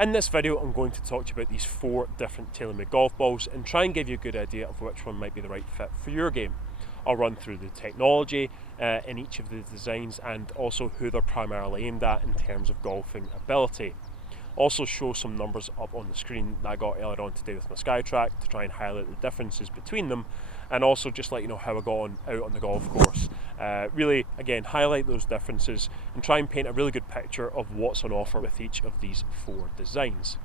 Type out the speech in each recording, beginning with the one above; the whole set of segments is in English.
In this video I'm going to talk to you about these 4 different TaylorMade golf balls and try and give you a good idea of which one might be the right fit for your game. I'll run through the technology in each of the designs and also who they're primarily aimed at in terms of golfing ability. Also show some numbers up on the screen that I got earlier on today with my SkyTrack to try and highlight the differences between them, and also just let you know how I got on out on the golf course. Really, again, highlight those differences and try and paint a really good picture of what's on offer with each of these 4 designs.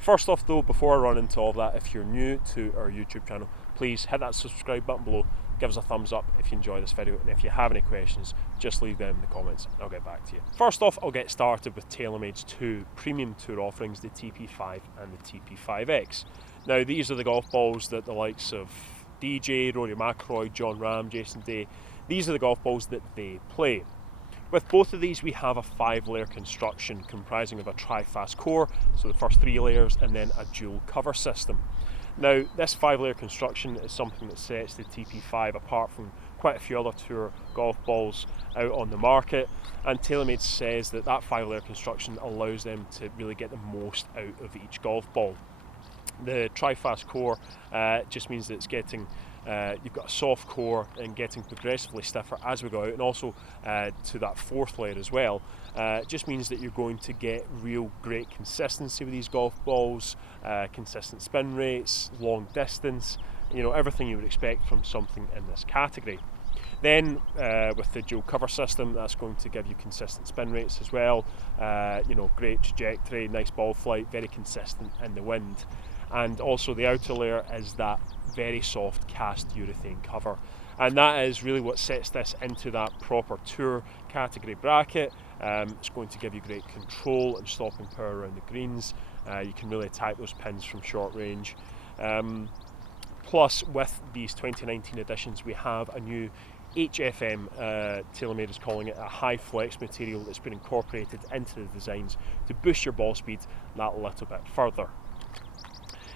First off though, before I run into all of that, if you're new to our YouTube channel, please hit that subscribe button below, give us a thumbs up if you enjoy this video, and if you have any questions, just leave them in the comments and I'll get back to you. First off, I'll get started with TaylorMade's 2 premium tour offerings, the TP5 and the TP5X. Now these are the golf balls that the likes of DJ, Rory McIlroy, John Rahm, Jason Day, these are the golf balls that they play. With both of these we have a 5-layer construction comprising of a tri-fast core, so the first 3 layers, and then a dual cover system. Now this 5-layer construction is something that sets the TP5 apart from quite a few other tour golf balls out on the market, and TaylorMade says that that 5-layer construction allows them to really get the most out of each golf ball. The tri-fast core just means that it's getting you've got a soft core and getting progressively stiffer as we go out, and also to that 4th layer as well. It just means that you're going to get real great consistency with these golf balls, consistent spin rates, long distance, everything you would expect from something in this category. Then with the dual cover system, that's going to give you consistent spin rates as well, great trajectory, nice ball flight, very consistent in the wind. And also the outer layer is that very soft cast urethane cover, and that is really what sets this into that proper tour category bracket. It's going to give you great control and stopping power around the greens. You can really attack those pins from short range. Plus with these 2019 editions we have a new HFM, TaylorMade is calling it, a high flex material that's been incorporated into the designs to boost your ball speed that little bit further.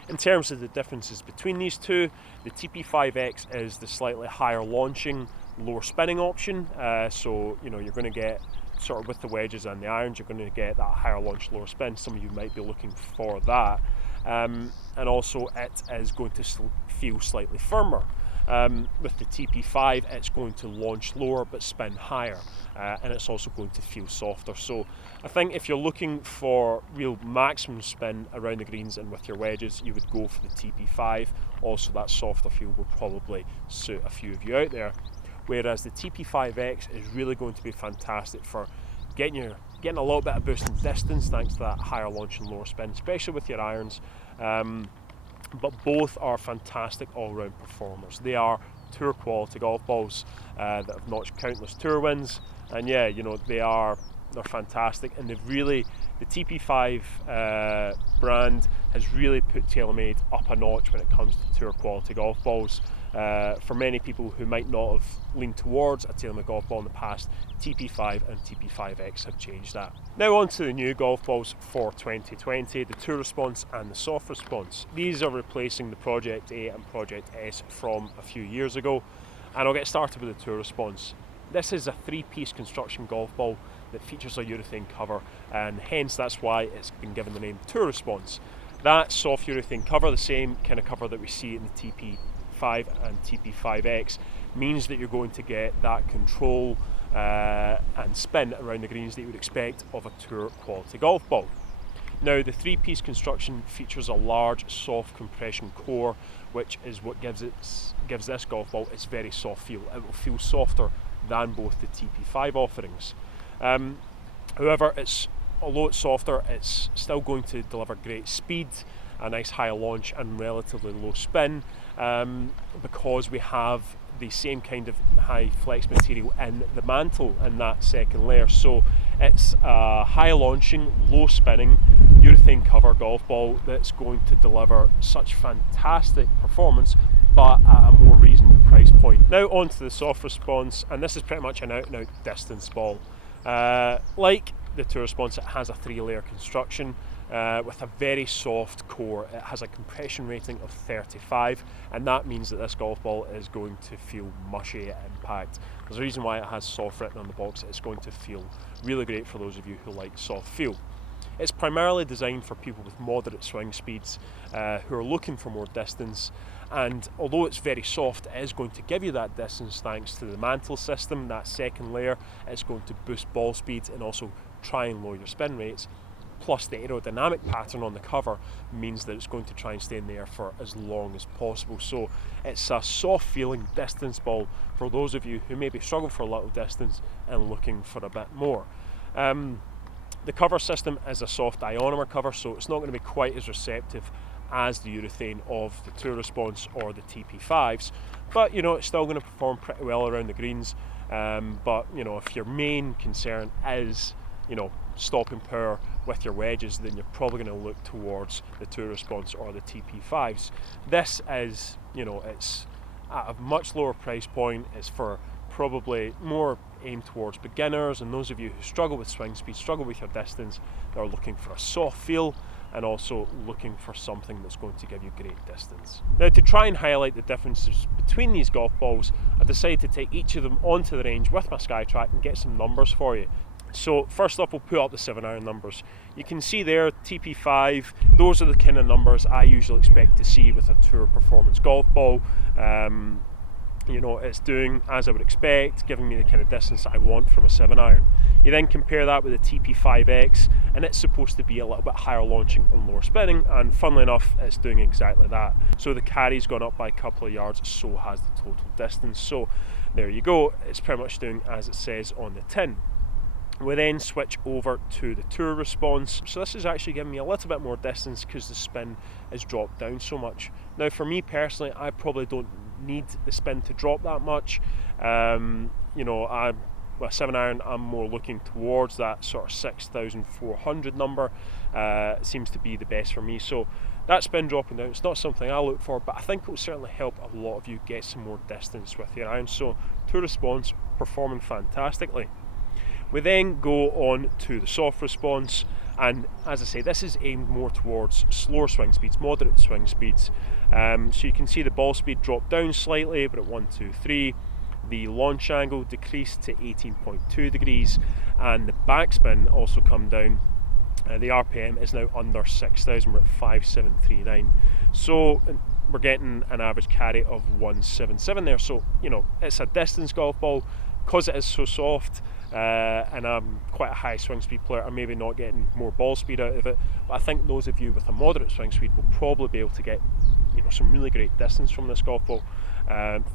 In terms of the differences between these two, the TP5X is the slightly higher launching, lower spinning option. So you're going to get, sort of with the wedges and the irons, you're going to get that higher launch, lower spin. Some of you might be looking for that. And also it is going to feel slightly firmer. With the TP5 it's going to launch lower but spin higher, and it's also going to feel softer. So I think if you're looking for real maximum spin around the greens and with your wedges, you would go for the TP5. Also that softer feel will probably suit a few of you out there, whereas the TP5X is really going to be fantastic for getting a little bit of boost in distance thanks to that higher launch and lower spin, especially with your irons. But both are fantastic all-round performers. They are tour quality golf balls that have notched countless tour wins, and they're fantastic, and the TP5 brand has really put TaylorMade up a notch when it comes to tour quality golf balls. For many people who might not have leaned towards a TaylorMade golf ball in the past, TP5 and TP5X have changed that. Now on to the new golf balls for 2020, the Tour Response and the Soft Response. These are replacing the Project A and Project S from a few years ago, and I'll get started with the Tour Response. This is a 3-piece construction golf ball that features a urethane cover, and hence that's why it's been given the name Tour Response. That soft urethane cover, the same kind of cover that we see in the TP5 and TP5X, means that you're going to get that control and spin around the greens that you would expect of a tour quality golf ball. Now the 3-piece construction features a large soft compression core, which is what gives this golf ball its very soft feel. It will feel softer than both the TP5 offerings. However, although it's softer, it's still going to deliver great speed, a nice high launch and relatively low spin, because we have the same kind of high flex material in the mantle in that 2nd layer. So it's a high launching, low spinning urethane cover golf ball that's going to deliver such fantastic performance but at a more reasonable price point. Now on to the Soft Response, and this is pretty much an out and out distance ball. Like the Tour Response, it has a 3-layer construction with a very soft core. It has a compression rating of 35, and that means that this golf ball is going to feel mushy at impact. There's a reason why it has soft written on the box. It's going to feel really great for those of you who like soft feel. It's primarily designed for people with moderate swing speeds who are looking for more distance, and although it's very soft, it is going to give you that distance thanks to the mantle system, that second layer. It's going to boost ball speeds and also try and lower your spin rates. Plus the aerodynamic pattern on the cover means that it's going to try and stay in the air for as long as possible. So it's a soft feeling distance ball for those of you who maybe struggle for a little distance and looking for a bit more. The cover system is a soft ionomer cover, so it's not going to be quite as receptive as the urethane of the Tour Response or the TP5s, but it's still going to perform pretty well around the greens. But if your main concern is stopping power with your wedges, then you're probably going to look towards the Tour Response or the TP5s. This is, it's at a much lower price point. It's for probably more aimed towards beginners and those of you who struggle with swing speed, struggle with your distance, that are looking for a soft feel and also looking for something that's going to give you great distance. Now, to try and highlight the differences between these golf balls, I decided to take each of them onto the range with my SkyTrack and get some numbers for you. So first up, we'll put up the 7-iron numbers. You can see there, TP5, those are the kind of numbers I usually expect to see with a Tour performance golf ball. It's doing as I would expect, giving me the kind of distance I want from a 7-iron. You then compare that with the TP5X, and it's supposed to be a little bit higher launching and lower spinning, and funnily enough, it's doing exactly that. So the carry's gone up by a couple of yards, so has the total distance. So there you go, it's pretty much doing as it says on the tin. We then switch over to the Tour Response. So this is actually giving me a little bit more distance because the spin is dropped down so much. Now for me personally, I probably don't need the spin to drop that much. With a 7-iron, I'm more looking towards that sort of 6,400 number. Seems to be the best for me. So that spin dropping down, it's not something I look for, but I think it will certainly help a lot of you get some more distance with your iron. So Tour Response performing fantastically. We then go on to the soft response, and as I say, this is aimed more towards slower swing speeds, moderate swing speeds. So you can see the ball speed drop down slightly, but at 1, 2, 3. The launch angle decreased to 18.2 degrees, and the backspin also come down. The RPM is now under 6,000, we're at 5,739. So we're getting an average carry of 177 there. So, it's a distance golf ball. Because it is so soft, and I'm quite a high swing speed player, I'm maybe not getting more ball speed out of it, but I think those of you with a moderate swing speed will probably be able to get some really great distance from this golf ball,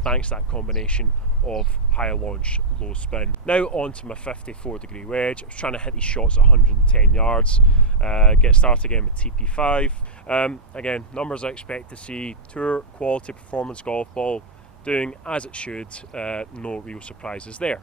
thanks to that combination of higher launch, low spin. Now on to my 54 degree wedge. I was trying to hit these shots at 110 yards. Get started again with TP5. Again, numbers I expect to see. Tour quality performance golf ball, doing as it should, no real surprises there.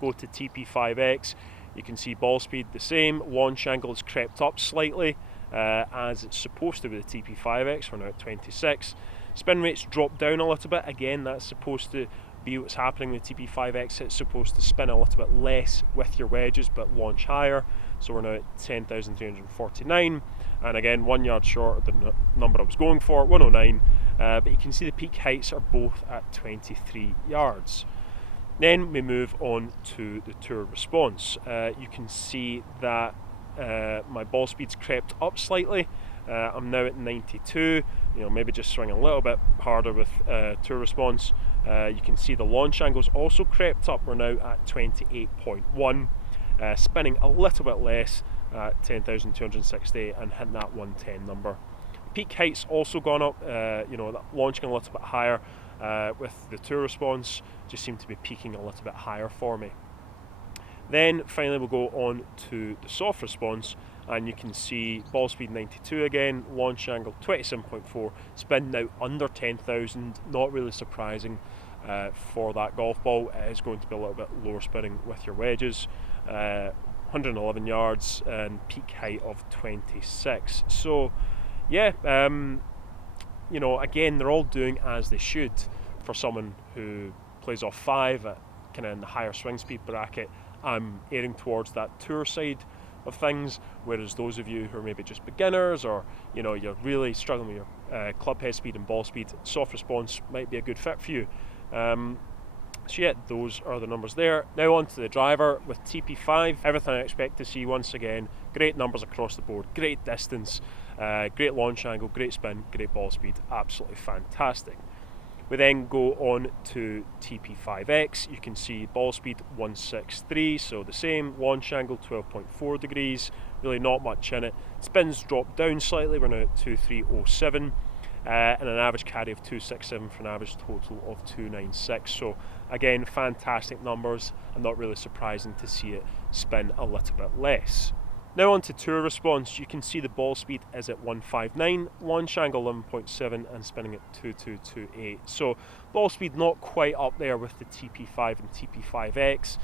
Go to TP5X, you can see ball speed the same, launch angle has crept up slightly, as it's supposed to with the TP5X, we're now at 26. Spin rates drop down a little bit, again that's supposed to be what's happening with TP5X, it's supposed to spin a little bit less with your wedges but launch higher, so we're now at 10,349, and again 1 yard short of the number I was going for, 109. But you can see the peak heights are both at 23 yards. Then we move on to the Tour Response. You can see that my ball speed's crept up slightly. I'm now at 92, maybe just swing a little bit harder with Tour Response. You can see the launch angle's also crept up. We're now at 28.1, spinning a little bit less at 10,260 and hitting that 110 number. Peak height's also gone up, launching a little bit higher with the Tour Response, just seem to be peaking a little bit higher for me. Then finally we'll go on to the soft response, and you can see ball speed 92 again, launch angle 27.4, spin now under 10,000, not really surprising for that golf ball. It is going to be a little bit lower spinning with your wedges. 111 yards and peak height of 26. So yeah, again, they're all doing as they should for someone who plays off 5 at kind of in the higher swing speed bracket. I'm erring towards that tour side of things, whereas those of you who are maybe just beginners, or you're really struggling with your club head speed and ball speed, soft response might be a good fit for you. So yeah, those are the numbers there. Now on to the driver with TP5. Everything I expect to see once again. Great numbers across the board, great distance, great launch angle, great spin, great ball speed, absolutely fantastic. We then go on to TP5X. You can see ball speed 163, so the same. Launch angle 12.4 degrees, really not much in it. Spins dropped down slightly, we're now at 2307. And an average carry of 267 for an average total of 296. So again, fantastic numbers, and not really surprising to see it spin a little bit less. Now on to tour response. You can see the ball speed is at 159, launch angle 11.7, and spinning at 2228. So ball speed not quite up there with the TP5 and TP5X.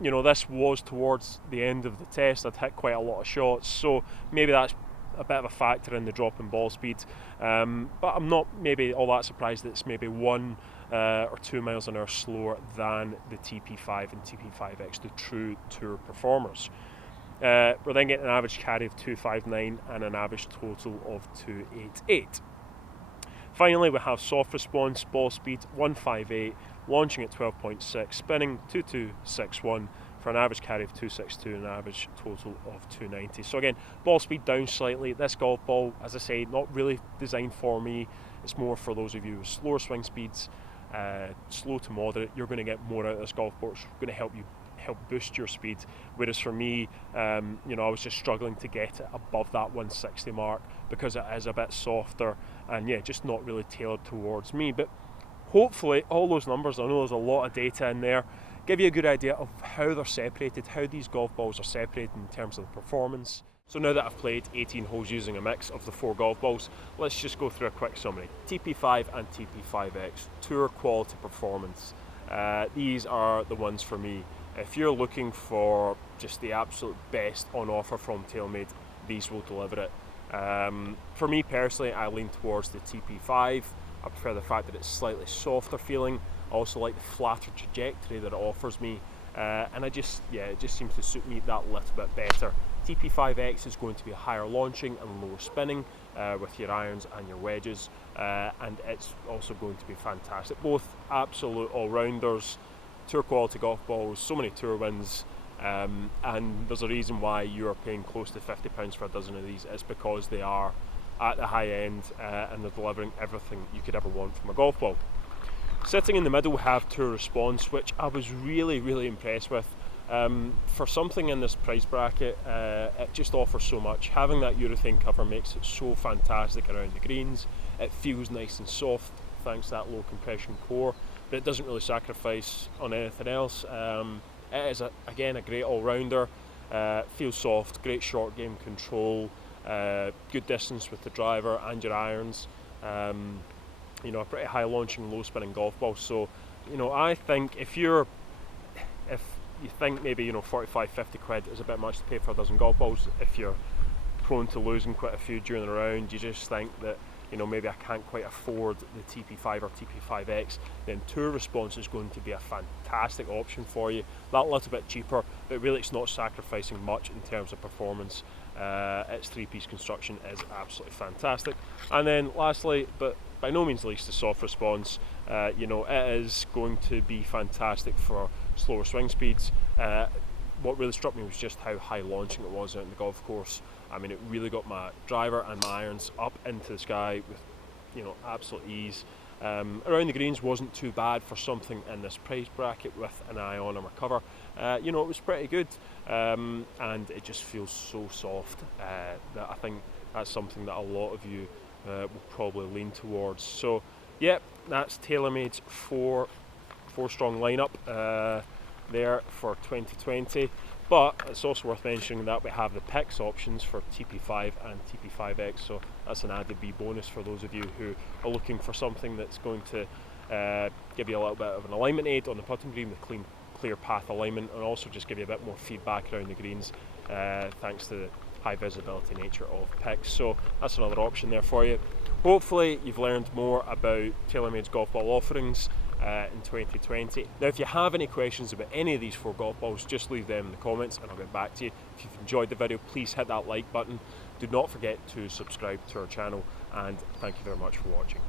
You know, this was towards the end of the test. I'd hit quite a lot of shots, so maybe that's a bit of a factor in the drop in ball speed, but I'm not maybe all that surprised that it's maybe 1 or 2 miles an hour slower than the TP5 and TP5X, the true tour performers. We're then getting an average carry of 259 and an average total of 288. Finally, we have soft response, ball speed 158, launching at 12.6, spinning 2261 for an average carry of 262 and an average total of 290. So again, ball speed down slightly. This golf ball, as I say, not really designed for me. It's more for those of you with slower swing speeds, slow to moderate. You're going to get more out of this golf ball. It's going to help boost your speed. Whereas for me, you know, I was just struggling to get it above that 160 mark because it is a bit softer and yeah, just not really tailored towards me. But hopefully all those numbers, I know there's a lot of data in there, give you a good idea of how they're separated, how these golf balls are separated in terms of the performance. So now that I've played 18 holes using a mix of the 4 golf balls, let's just go through a quick summary. TP5 and TP5X, tour quality performance. These are the ones for me. If you're looking for just the absolute best on offer from TaylorMade, these will deliver it. For me personally, I lean towards the TP5. I prefer the fact that it's slightly softer feeling. I also like the flatter trajectory that it offers me, and it just seems to suit me that little bit better. TP5X is going to be higher launching and lower spinning with your irons and your wedges, and it's also going to be fantastic. Both absolute all-rounders, tour quality golf balls, so many tour wins, and there's a reason why you are paying close to £50 for a dozen of these. It's because they are at the high end and they're delivering everything you could ever want from a golf ball. Sitting in the middle we have tour response, which I was really impressed with. For something in this price bracket, it just offers so much. Having that urethane cover makes it so fantastic around the greens. It feels nice and soft thanks to that low compression core, but it doesn't really sacrifice on anything else. It is again a great all-rounder. Feels soft, great short game control, good distance with the driver and your irons. You know, a pretty high launching, low spinning golf ball. So, you know, I think if you think maybe, you know, 45, 50 quid is a bit much to pay for a dozen golf balls, if you're prone to losing quite a few during the round, you just think that, you know, maybe I can't quite afford the TP5 or TP5X, then tour response is going to be a fantastic option for you. That little bit cheaper, but really it's not sacrificing much in terms of performance. Its 3-piece construction is absolutely fantastic. And then lastly, but by no means least, the soft response. You know, it is going to be fantastic for slower swing speeds. What really struck me was just how high launching it was out in the golf course. I mean, it really got my driver and my irons up into the sky with, you know, absolute ease. Around the greens wasn't too bad for something in this price bracket with an iron armour cover. You know, it was pretty good, and it just feels so soft that I think that's something that a lot of you will probably lean towards. So, yeah, that's TaylorMade's four-strong lineup there for 2020. But it's also worth mentioning that we have the PIX options for TP5 and TP5X, so that's an added wee bonus for those of you who are looking for something that's going to give you a little bit of an alignment aid on the putting green with clear path alignment, and also just give you a bit more feedback around the greens thanks to the high visibility nature of PIX. So that's another option there for you. Hopefully you've learned more about TaylorMade's golf ball offerings in 2020. Now, if you have any questions about any of these 4 golf balls, just leave them in the comments and I'll get back to you. If you've enjoyed the video, please hit that like button. Do not forget to subscribe to our channel, and thank you very much for watching.